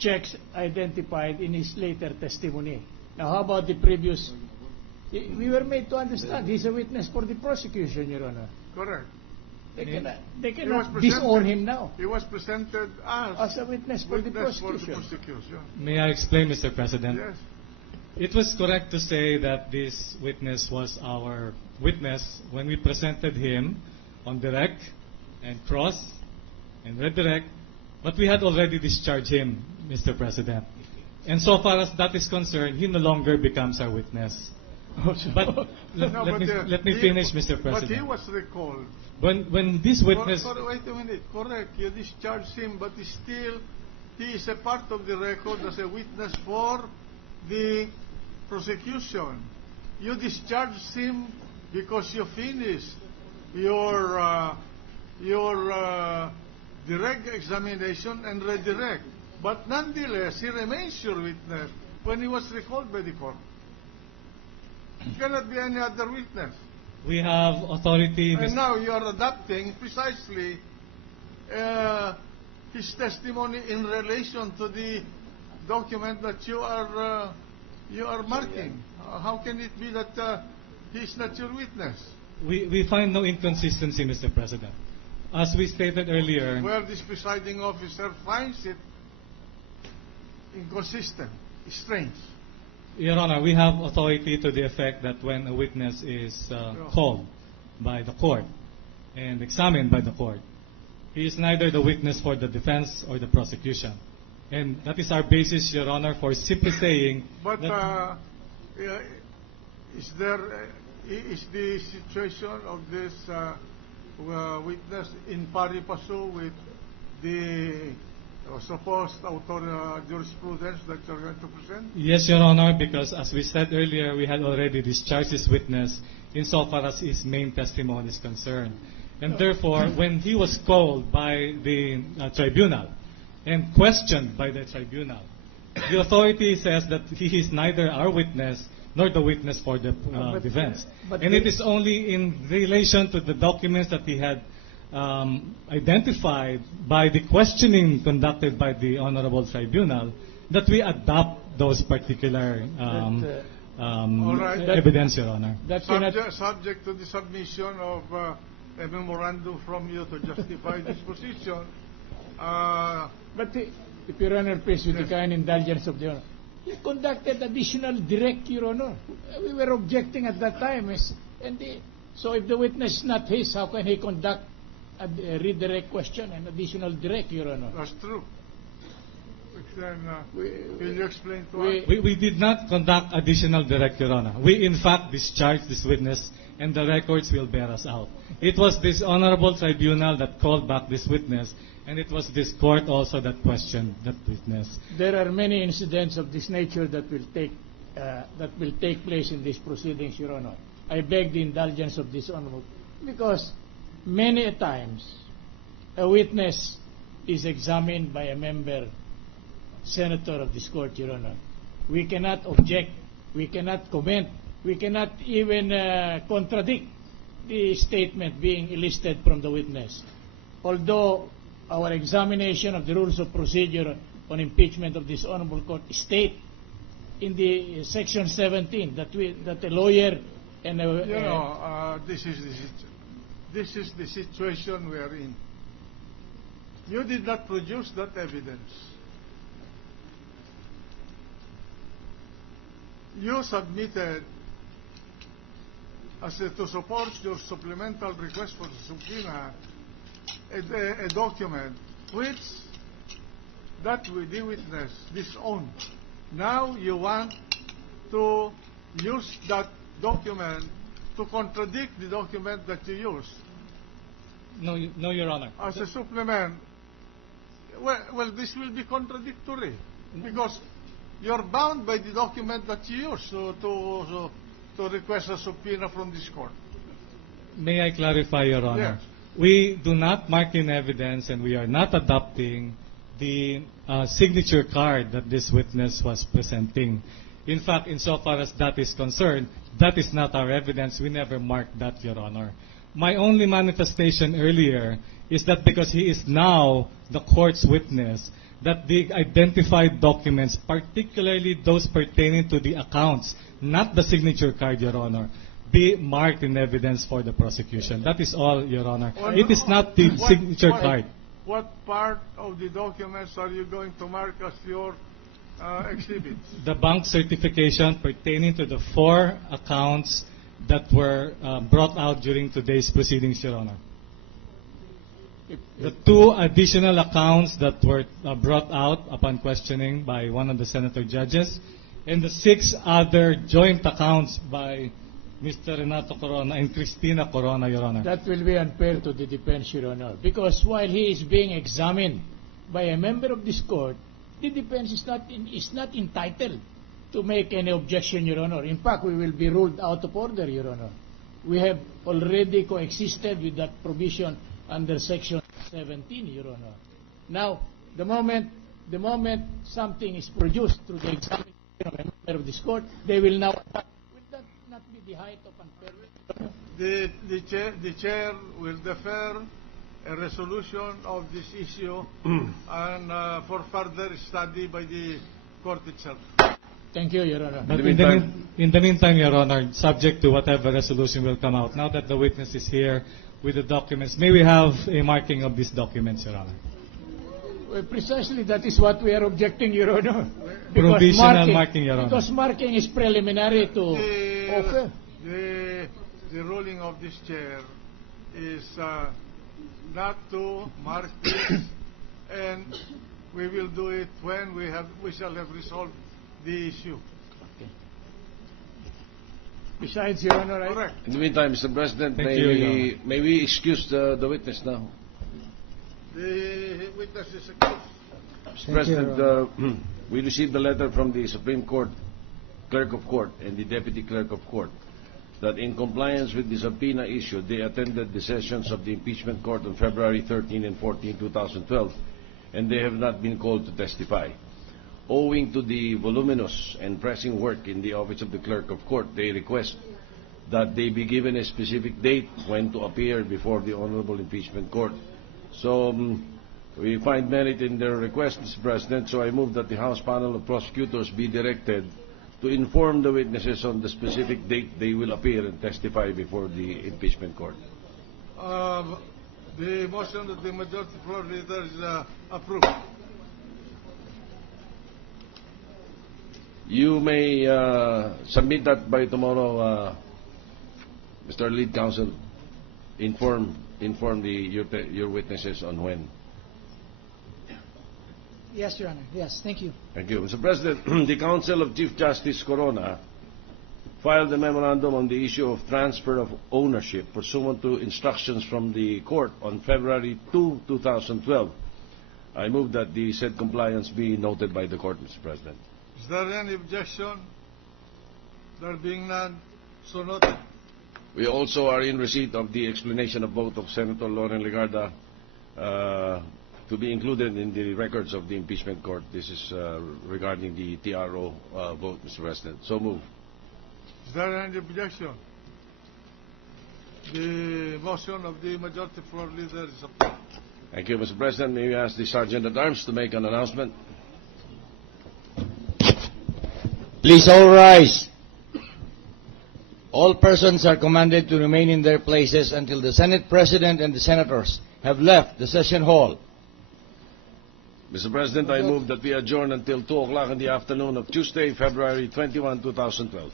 Checks identified in his later testimony. Now, how about the previous? We were made to understand he's a witness for the prosecution, Your Honor. Correct. They cannot disown him now He was presented as a witness for the witness for the prosecution. prosecution. May I explain, Mr. President? Yes. It was correct to say that this witness was our witness when we presented him on direct and cross and redirect, but we had already discharged him, Mr. President. And so far as that is concerned, he no longer becomes our witness. But let me finish, Mr. President. But he was recalled. When this witness... Wait a minute. Correct. You discharged him, but he is a part of the record as a witness for the prosecution. You discharged him because you finished your direct examination and redirect. But nonetheless, he remains your witness when he was recalled by the court. It cannot be any other witness. We have authority... And now you are adopting precisely his testimony in relation to the document that you are marking. How can it be that he is not your witness? We find no inconsistency, Mr. President. As we stated earlier... Well, this presiding officer finds it inconsistent, strange. Your Honor, we have authority to the effect that when a witness is called by the court and examined by the court, he is neither the witness for the defense or the prosecution. And that is our basis, Your Honor, for simply saying... But is the situation of this witness in pari passu with the supposed jurisprudence that you're going to present? Yes, Your Honor, because as we said earlier, we had already discharged this witness insofar as his main testimony is concerned. And therefore, when he was called by the tribunal and questioned by the tribunal, the authority says that he is neither our witness nor the witness for the defense. And it is only in relation to the documents that he had identified by the questioning conducted by the Honorable Tribunal that we adopt those particular evidence, Your Honor. Subject to the submission of a memorandum from you to justify this position. But if Your Honor, please, with the kind indulgence of the Honor, he conducted additional direct, Your Honor. We were objecting at that time. So if the witness is not his, how can he conduct a redirect question and additional direct, Your Honor? That's true. Will you explain to us? We did not conduct additional direct, Your Honor. We, in fact, discharged this witness, and the records will bear us out. It was this Honorable Tribunal that called back this witness, and it was this court also that questioned that witness. There are many incidents of this nature that will take place in these proceedings, Your Honor. I beg the indulgence of this Honorable, because many a times a witness is examined by a member, senator of this court, Your Honor. We cannot object, we cannot comment, we cannot even contradict the statement being elicited from the witness. Although our examination of the rules of procedure on impeachment of this honorable court state in the section 17 that a lawyer and this is the situation we are in. You did not produce that evidence. You submitted to support your supplemental request for subpoena a document which the witness disowned. Now you want to use that document to contradict the document that you used. No, Your Honor. As a supplement. Well, this will be contradictory because you're bound by the document that you used to request a subpoena from this court. May I clarify, Your Honor? Yes. We do not mark in evidence and we are not adopting the signature card that this witness was presenting. In fact, insofar as that is concerned, that is not our evidence. We never marked that, Your Honor. My only manifestation earlier is that because he is now the court's witness, that the identified documents, particularly those pertaining to the accounts, not the signature card, Your Honor, be marked in evidence for the prosecution. That is all, Your Honor. It is not the signature card. What part of the documents are you going to mark as your exhibits? The bank certification pertaining to the 4 accounts that were brought out during today's proceedings, Your Honor. The 2 additional accounts that were brought out upon questioning by one of the senator judges, and the 6 other joint accounts by Mr. Renato Corona and Cristina Corona, Your Honor. That will be unfair to the defense, Your Honor, because while he is being examined by a member of this court, the defense is not entitled to make any objection, Your Honor. In fact, we will be ruled out of order, Your Honor. We have already coexisted with that provision under Section 17, Your Honor. Now, the moment something is produced through the examination of a member of this court, they will now attack. Will that not be the height of unfairness? The chair will defer a resolution of this issue and for further study by the court itself. Thank you, Your Honor. But in the meantime, Your Honor, subject to whatever resolution will come out, now that the witness is here with the documents, may we have a marking of these documents, Your Honor? Well, precisely that is what we are objecting, Your Honor. Provisional marking, Your Honor. Because marking is preliminary to offer. The ruling of this chair is not to mark this, and we will do it when we shall have resolved the issue. Okay. Besides, Your Honor, correct. In the meantime, Mr. President, may we excuse the witness now? The witness is accused. Mr. President, we received a letter from the Supreme Court Clerk of Court and the Deputy Clerk of Court that in compliance with the subpoena issued, they attended the sessions of the Impeachment Court on February 13 and 14, 2012, and they have not been called to testify. Owing to the voluminous and pressing work in the Office of the Clerk of Court, they request that they be given a specific date when to appear before the Honorable Impeachment Court. So we find merit in their request, Mr. President, so I move that the House panel of prosecutors be directed to inform the witnesses on the specific date they will appear and testify before the Impeachment Court. The motion of the majority floor leader is approved. You may submit that by tomorrow, Mr. Lead Counsel. Inform your witnesses on when. Yes, Your Honor. Yes, thank you. Thank you. Mr. President, the Council of Chief Justice Corona filed a memorandum on the issue of transfer of ownership pursuant to instructions from the court on February 2, 2012. I move that the said compliance be noted by the court, Mr. President. Is there any objection? There being none, so noted. We also are in receipt of the explanation of vote of Senator Loren Legarda to be included in the records of the impeachment court. This is regarding the TRO vote, Mr. President. So move. Is there any objection? The motion of the majority floor leader is approved. Thank you, Mr. President. May we ask the Sergeant at Arms to make an announcement? Please all rise. All persons are commanded to remain in their places until the Senate President and the Senators have left the session hall. Mr. President, I move that we adjourn until 2 o'clock in the afternoon of Tuesday, February 21, 2012.